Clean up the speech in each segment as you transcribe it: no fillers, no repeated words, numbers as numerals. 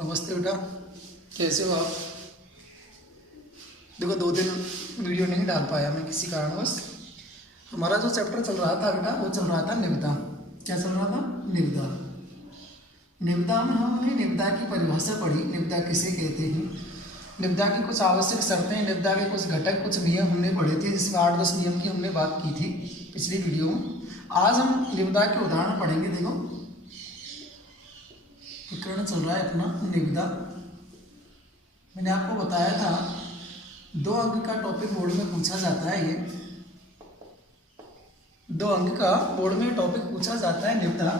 नमस्ते बेटा, कैसे हो आप। देखो 2 दिन वीडियो नहीं डाल पाया मैं किसी कारणवश। हमारा जो चैप्टर चल रहा था बेटा वो चल रहा था निविदा। क्या चल रहा था? निविदा। निविदा में हमने निविदा की परिभाषा पढ़ी, निविदा किसे कहते हैं, निविदा की कुछ आवश्यक शर्तें, निविदा के कुछ घटक, कुछ नियम हमने पढ़े थे, जिसमें 8-10 नियम की हमने बात की थी पिछली वीडियो में। आज हम निविदा के उदाहरण पढ़ेंगे। देखो प्रकरण चल रहा है अपना निविदा। मैंने आपको बताया था 2 अंक का टॉपिक बोर्ड में पूछा जाता है। ये 2 अंक का बोर्ड में टॉपिक पूछा जाता है निविदा।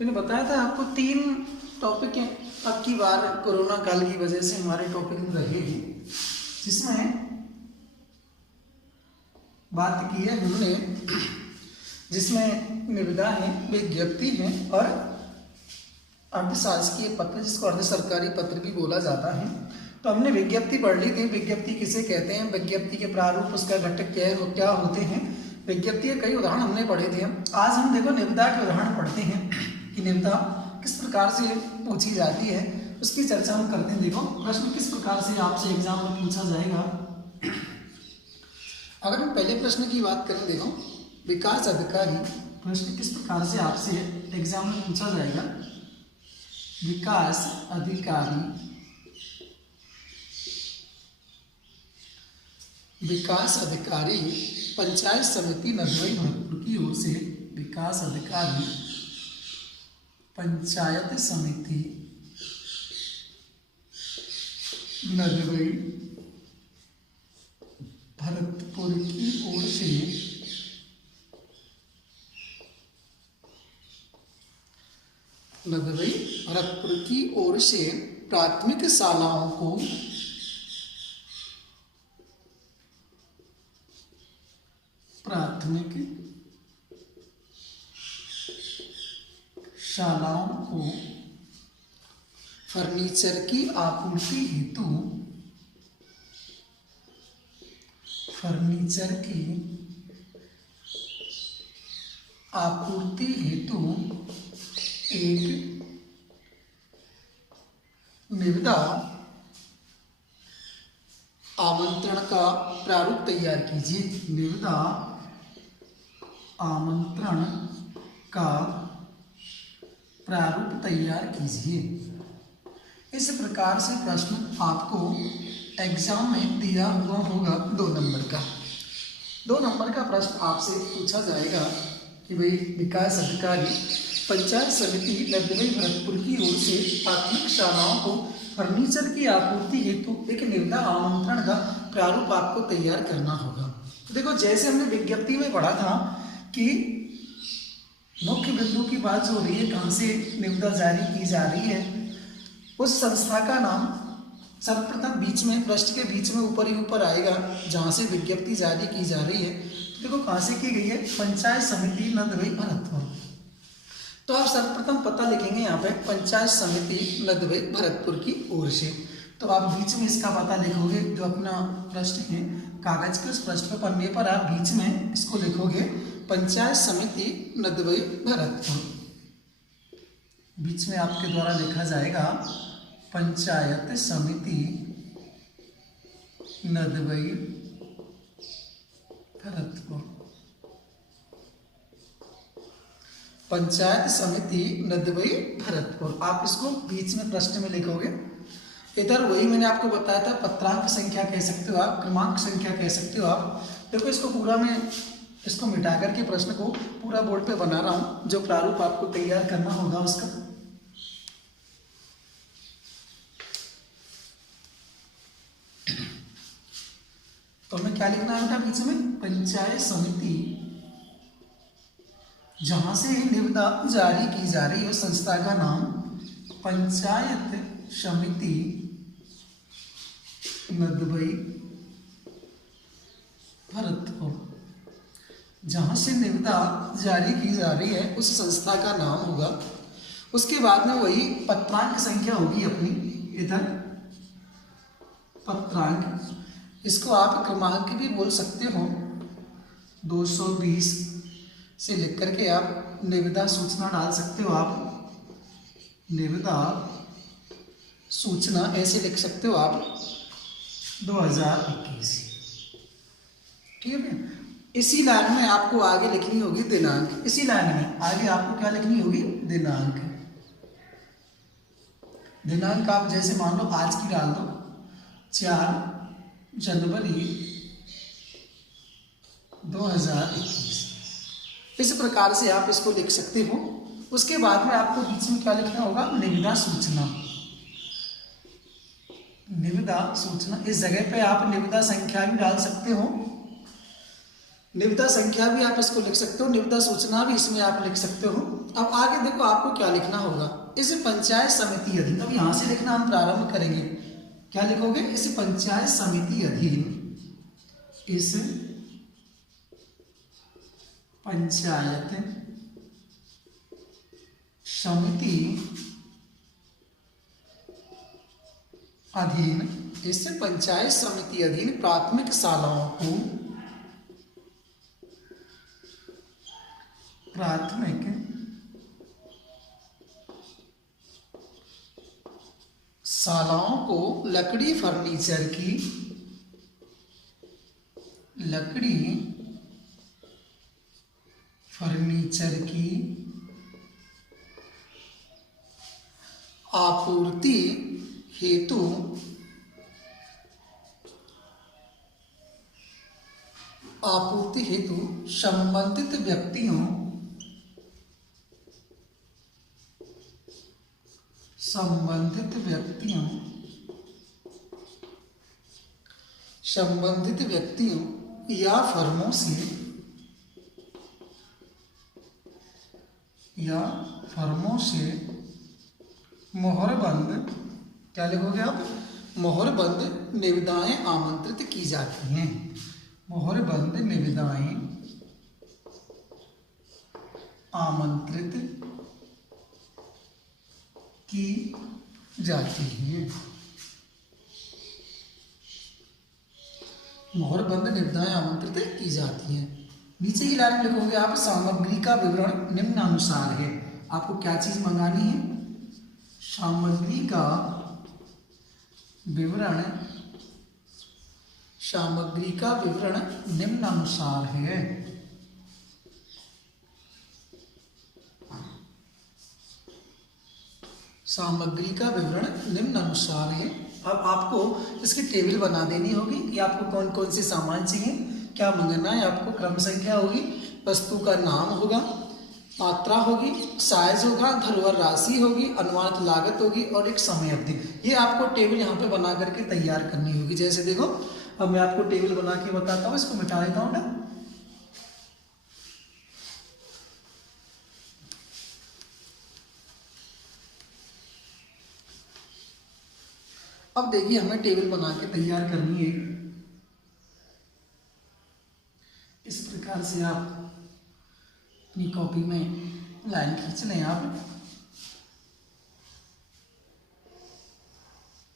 मैंने बताया था आपको 3 टॉपिक हैं। अब की बार कोरोना काल की वजह से हमारे टॉपिक रहे हैं, जिसमें बात की है हमने, जिसमें निविदा है, विज्ञप्ति है और अर्धशासकीय पत्र, जिसको अर्ध सरकारी पत्र भी बोला जाता है। तो हमने विज्ञप्ति पढ़ ली थी। विज्ञप्ति किसे कहते हैं, विज्ञप्ति के प्रारूप, उसका घटक क्या होते हैं, विज्ञप्ति के कई उदाहरण हमने पढ़े थे। आज हम देखो निविदा के उदाहरण पढ़ते हैं कि निविदा किस प्रकार से पूछी जाती है, उसकी चर्चा हम करते हैं। देखो प्रश्न किस प्रकार से आपसे एग्जाम में पूछा जाएगा। अगर हम पहले प्रश्न की बात करें, देखो विकास अधिकारी, प्रश्न किस प्रकार से आपसे एग्जाम में पूछा जाएगा। विकास अधिकारी, विकास अधिकारी पंचायत समिति नदवई भरतपुर की ओर से, विकास अधिकारी पंचायत समिति नदवई भरतपुर की ओर से नदवई भरतपुर की ओर से प्राथमिक शालाओं को फर्नीचर की आपूर्ति हेतु, फर्नीचर की आपूर्ति हेतु एक निविदा आमंत्रण का प्रारूप तैयार कीजिए। निविदा आमंत्रण का प्रारूप तैयार कीजिए। इस प्रकार से प्रश्न आपको एग्जाम में दिया हुआ होगा 2 नंबर का। 2 नंबर का प्रश्न आपसे पूछा जाएगा कि भाई विकास अधिकारी पंचायत समिति नदवई भरतपुर की ओर से प्राथमिक शालाओं को फर्नीचर की आपूर्ति हेतु एक निविदा आमंत्रण का प्रारूप आपको तैयार करना होगा। तो देखो जैसे हमने विज्ञप्ति में पढ़ा था कि मुख्य बिंदु की बात हो रही है, कहाँ से निविदा जारी की जा रही है, उस संस्था का नाम सर्वप्रथम बीच में, पृष्ठ के बीच में ऊपर ही ऊपर आएगा जहाँ से विज्ञप्ति जारी की जा रही है। देखो कहाँ से की गई है, पंचायत समिति नदवई भरतपुर। तो आप सर्वप्रथम पता लिखेंगे यहाँ पे पंचायत समिति नदवई भरतपुर की ओर से। तो आप बीच में इसका पता लिखोगे, जो अपना पृष्ठ है कागज के, उस पृष्ठ पे पन्ने पर आप बीच में इसको लिखोगे पंचायत समिति नदवई भरतपुर। बीच में आपके द्वारा लिखा जाएगा पंचायत समिति नदवई भरतपुर, पंचायत समिति नदवई भरतपुर। आप इसको बीच में प्रश्न में लिखोगे। इधर वही मैंने आपको बताया था, पत्रांक संख्या कह सकते हो आप, क्रमांक संख्या कह सकते हो आप। देखो इसको पूरा मैं इसको मिटा करके प्रश्न को पूरा बोर्ड पे बना रहा हूं, जो प्रारूप आपको तैयार करना होगा उसका। तो हमें क्या लिखना है बीच में, पंचायत समिति जहां से निविदा जारी की जा रही है उस संस्था का नाम पंचायत समिति नदवई भरतपुर। जहां से निविदा जारी की जा रही है उस संस्था का नाम होगा। उसके बाद में वही पत्रांक संख्या होगी अपनी, इधर पत्रांक, इसको आप क्रमांक भी बोल सकते हो, 220 से लिख करके आप निविदा सूचना डाल सकते हो। आप निविदा सूचना ऐसे लिख सकते हो आप 2021। ठीक है। इसी लाइन में आपको आगे लिखनी होगी दिनांक। इसी लाइन में आगे आपको क्या लिखनी होगी? दिनांक। दिनांक आप जैसे मान लो आज की डाल दो 4 जनवरी 2021। इस प्रकार से आप इसको लिख सकते हो। उसके बाद में आपको बीच में क्या लिखना होगा? निविदा सूचना। निविदा सूचना, इस जगह पे आप निविदा संख्या भी डाल सकते हो। निविदा संख्या भी आप इसको लिख सकते हो, निविदा सूचना भी इसमें आप लिख सकते हो। अब आगे देखो आपको क्या लिखना होगा। इस पंचायत समिति अधीन, अब यहां से लिखना हम प्रारंभ करेंगे। क्या लिखोगे? इस पंचायत समिति अधीन, इस पंचायत समिति अधीन, इस पंचायत समिति अधीन प्राथमिक शालाओं को, प्राथमिक शालाओं को लकड़ी फर्नीचर की, लकड़ी फर्नीचर की आपूर्ति हेतु संबंधित व्यक्तियों या फर्मों से मोहरबंद, क्या लिखोगे आप? मोहरबंद निविदाएं आमंत्रित की जाती हैं। मोहरबंद निविदाएं आमंत्रित की जाती हैं। मोहरबंद निविदाएं आमंत्रित की जाती हैं। नीचे की लाइन में लिखोगे आप सामग्री का विवरण निम्नानुसार है। आपको क्या चीज मंगानी है? सामग्री का विवरण, सामग्री का विवरण निम्नानुसार है। सामग्री का विवरण निम्नानुसार है। अब आपको इसकी टेबल बना देनी होगी कि आपको कौन कौन से सामान चाहिए, क्या मंगाना है। आपको क्रम संख्या होगी, वस्तु का नाम होगा, मात्रा होगी, साइज होगा, धरोहर राशि होगी, अनुमानित लागत होगी और एक समय अवधि। ये आपको टेबल यहाँ पे बना करके तैयार करनी होगी। जैसे देखो, अब मैं आपको टेबल बना के बताता हूँ। इसको मिटा देता हूँ ना। अब देखिए, हमें टेबल बना के तैयार करनी है। इस प्रकार से आप अपनी कॉपी में लाइन खींच लें। आप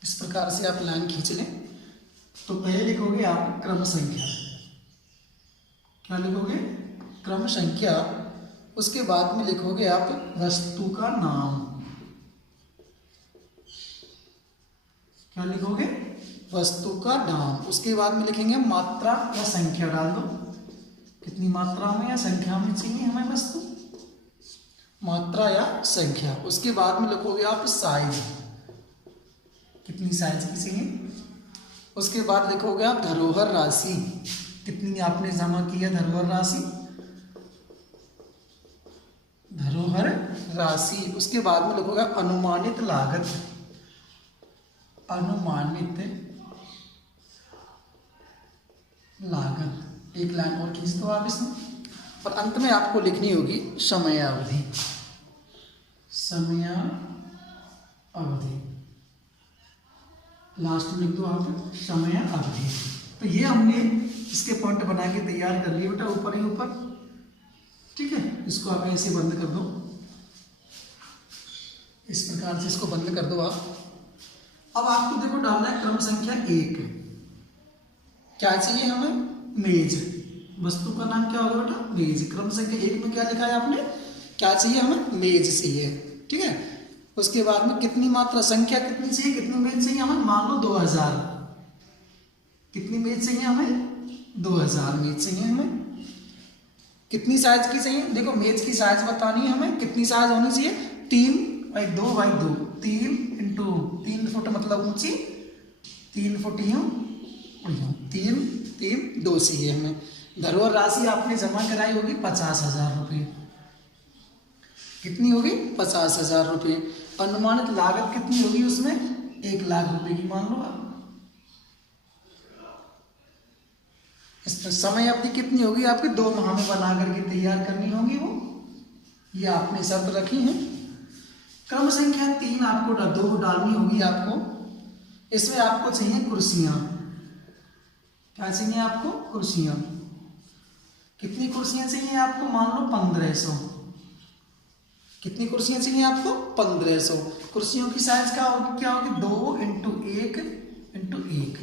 इस प्रकार से आप लाइन खींच लें। तो पहले लिखोगे आप क्रम संख्या। क्या लिखोगे? क्रम संख्या। उसके बाद में लिखोगे आप वस्तु का नाम। क्या लिखोगे? वस्तु का नाम। उसके बाद में लिखेंगे मात्रा या संख्या। डाल दो कितनी मात्रा में या संख्या में चाहिए हमें वस्तु, मात्रा या संख्या। उसके बाद में लिखोगे आप साइज, कितनी साइज की चाहिए। उसके बाद लिखोगे आप धरोहर राशि, कितनी आपने जमा की है धरोहर राशि, धरोहर राशि। उसके बाद में लिखोगे अनुमानित लागत, अनुमानित लागत। एक लाइन और खींच दो आप इसमें। और अंत में आपको लिखनी होगी समयावधि, समयावधि। लास्ट में लिख दो आप समयावधि। तो ये हमने इसके पॉइंट बना के तैयार कर लिए बेटा, ऊपर ही ऊपर। ठीक है, इसको आप ऐसे बंद कर दो। इस प्रकार से इसको बंद कर दो आप। अब आपको देखो डालना है क्रम संख्या 1। क्या चाहिए हमें? मेज। वस्तु का नाम क्या होगा बेटा? मेज। क्रम संख्या 1 में क्या लिखा है आपने? क्या चाहिए हमें? मेज चाहिए। ठीक है। उसके बाद में कितनी मात्रा, संख्या कितनी चाहिए, कितनी मेज चाहिए हमें? मान लो 2000। कितनी मेज चाहिए हमें? 2000 मेज चाहिए हमें। कितनी साइज की चाहिए? देखो मेज की साइज बतानी है हमें, कितनी साइज होनी चाहिए? 3/2/2। 3 इंटू 3 फुट मतलब ऊंची, 3 फुट यूं और यूं, 3 3 2 चाहिए हमें। धरोहर राशि आपने जमा कराई होगी 50,000 रुपये। कितनी होगी? 50,000 रुपये। अनुमानित लागत कितनी होगी उसमें? 1 लाख रुपए की मान लो आप। इसमें समय अवधि कितनी होगी आपकी? 2 माह में बना करके तैयार करनी होगी वो, ये आपने शर्त रखी है। क्रम संख्या 3 आपको 2 डालनी होगी आपको। इसमें आपको चाहिए कुर्सियां। क्या चाहिए आपको? कुर्सियां। कितनी कुर्सियां चाहिए आपको? मान लो 1500। कितनी कुर्सियां चाहिए आपको? 1500। कुर्सियों की साइज क्या होगी? क्या होगी? 2 इंटू 1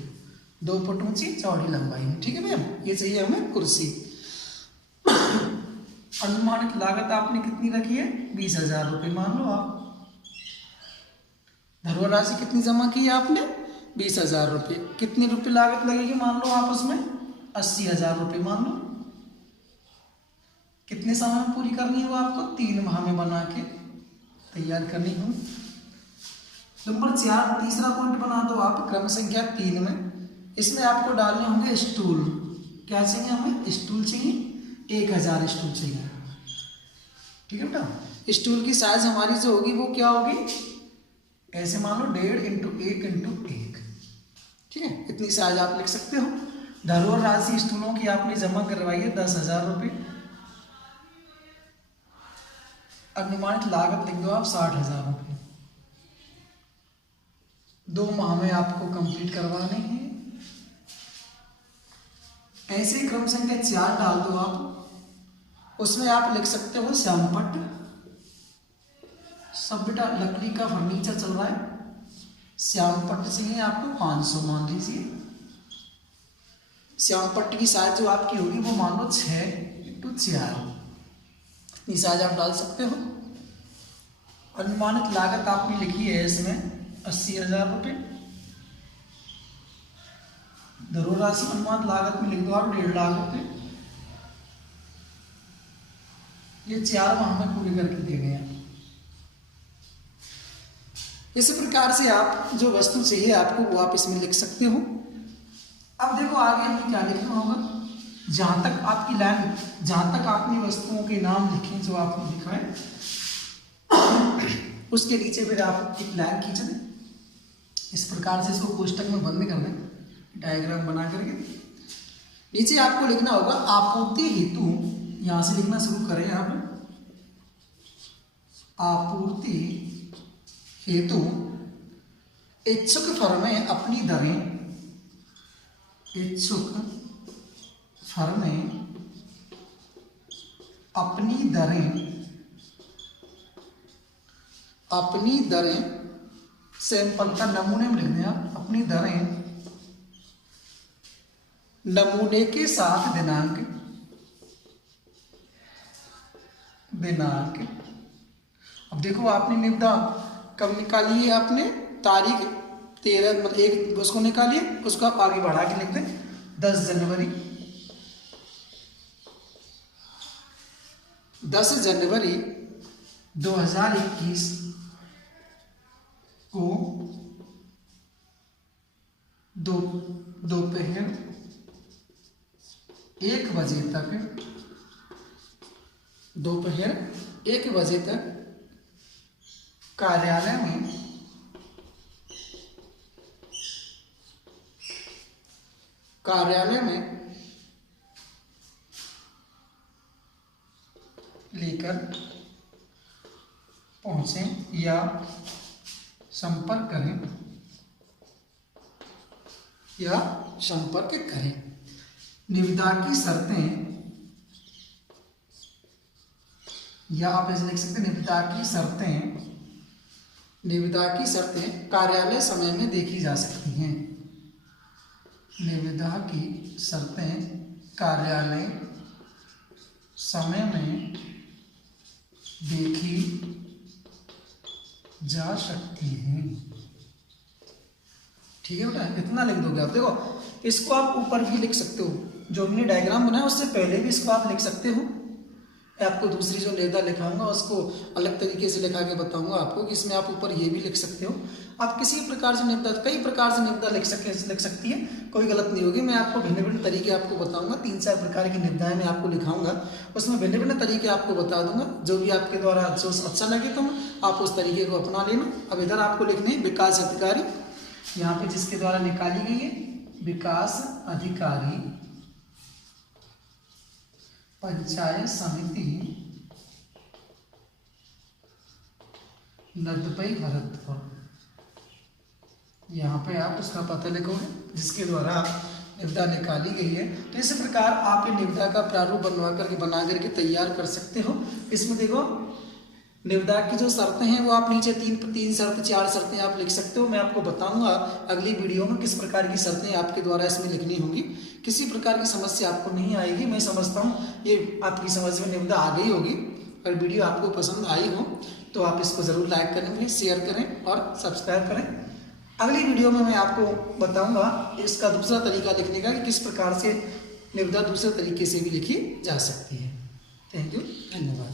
2 फुट ऊंची, चौड़ी लंबाई में। ठीक है भैया, ये चाहिए हमें कुर्सी। अनुमानित लागत आपने कितनी रखी है? 20,000 रुपये मान लो आप। धरोहर राशि कितनी जमा की है आपने? 20,000 रुपये। कितनी रुपये लागत लगेगी मान लो आप उसमें? 80,000 रुपये मान लो। कितने समय में पूरी करनी है वो आपको? 3 माह में बना के तैयार करनी हो। नंबर 4 तीसरा पॉइंट बना दो आप क्रम संख्या 3 में। इसमें आपको डालने होंगे स्टूल। क्या चाहिए हमें? स्टूल चाहिए। 1000 स्टूल चाहिए। ठीक है बेटा। स्टूल की साइज हमारी जो होगी वो क्या होगी? ऐसे मान लो 1.5 इंटू 1। ठीक है, इतनी साइज आप लिख सकते हो। धरोहर राशि स्टूलों की आपने जमा करवाई है 10,000 रुपये। अनुमानित लागत लिख दो आप 60,000 रुपये। 2 माह में आपको कंप्लीट करवाने हैं। ऐसे ही क्रम संख्या 4 डाल दो आप। उसमें आप लिख सकते हो श्यामपट्ट। सब बेटा लकड़ी का फर्नीचर चल रहा है। श्यामपट्ट चाहिए आपको 500 मान लीजिए। श्यामपट्ट की साइज जो आपकी होगी वो मान लो 6x4। इतनी साइज आप डाल सकते हो। अनुमानित लागत आपने लिखी है इसमें 80,000 रुपये। धरोहर राशि अनुमानित लागत में लिख दो आप 1.5 लाख रुपये। ये 4 माह में पूरे करके दे गए हैं। इस प्रकार से आप जो वस्तु चाहिए आपको वो आप इसमें लिख सकते हो। अब देखो आगे हमें क्या लिखना होगा। जहां तक आपकी लाइन, जहां तक आपने वस्तुओं के नाम लिखे जो आपने लिखा है उसके नीचे फिर आप एक लाइन खींच दें। इस प्रकार से इसको कोष्टक में बंद कर दें डायग्राम बना करके। नीचे आपको लिखना होगा आपूर्ति हेतु। यहां से लिखना शुरू करें। यहाँ पे आपूर्ति हेतु इच्छुक फर्में अपनी दरें, इच्छुक फर्में अपनी दरें सैंपल का नमूने में लिखने आप। अपनी दरें नमूने के साथ दिनांक अब देखो आपने निविदा कब निकाली है? आपने तारीख 13 मतलब 1 उसको निकालिए, उसको आप आगे बढ़ा के लिख दें 10 जनवरी 2021 को दोपहर 1 बजे तक, दोपहर 1 बजे तक कार्यालय में लेकर पहुंचें या संपर्क करें। निविदा की शर्तें, या आप ऐसे लिख सकते हैं निविदा की शर्तें कार्यालय समय में देखी जा सकती हैं। निविदा की शर्तें कार्यालय समय में देखी जा सकती है। ठीक है बेटा, इतना लिख दोगे आप। देखो इसको आप ऊपर भी लिख सकते हो, जो हमने डायग्राम बनाया उससे पहले भी इसको आप लिख सकते हो। आपको दूसरी जो निर्दा लिखाऊंगा उसको अलग तरीके से लिखा के बताऊंगा आपको कि इसमें आप ऊपर ये भी लिख सकते हो। आप किसी प्रकार से निविदा, कई प्रकार से निविदा लिख सकती है, कोई गलत नहीं होगी। मैं आपको भिन्न भिन्न तरीके आपको बताऊंगा, 3-4 प्रकार की निविदाएं मैं आपको लिखाऊंगा, उसमें भिन्न भिन्न तरीके आपको बता दूंगा। जो भी आपके द्वारा जो अच्छा लगे तो आप उस तरीके को अपना लेना। अब इधर आपको लिखने विकास अधिकारी, यहाँ पे जिसके द्वारा निकाली गई है, विकास अधिकारी पंचायत समिति नदपई भरतपुर। यहाँ पे आप उसका पता लिखोगे जिसके द्वारा निविदा निकाली गई है। तो इस प्रकार आप ये निविदा का प्रारूप बना करके तैयार कर सकते हो। इसमें देखो निविदा की जो शर्तें हैं वो आप नीचे तीन शर्त 4 शर्तें आप लिख सकते हो। मैं आपको बताऊंगा अगली वीडियो में किस प्रकार की शर्तें आपके द्वारा इसमें लिखनी होंगी। किसी प्रकार की समस्या आपको नहीं आएगी। मैं समझता हूँ ये आपकी समझ में निविदा आ गई होगी। अगर वीडियो आपको पसंद आई हो तो आप इसको ज़रूर लाइक करें, शेयर करें और सब्सक्राइब करें। अगली वीडियो में मैं आपको बताऊंगा इसका दूसरा तरीका लिखने का कि किस प्रकार से निविदा दूसरे तरीके से भी लिखी जा सकती है। थैंक यू, धन्यवाद।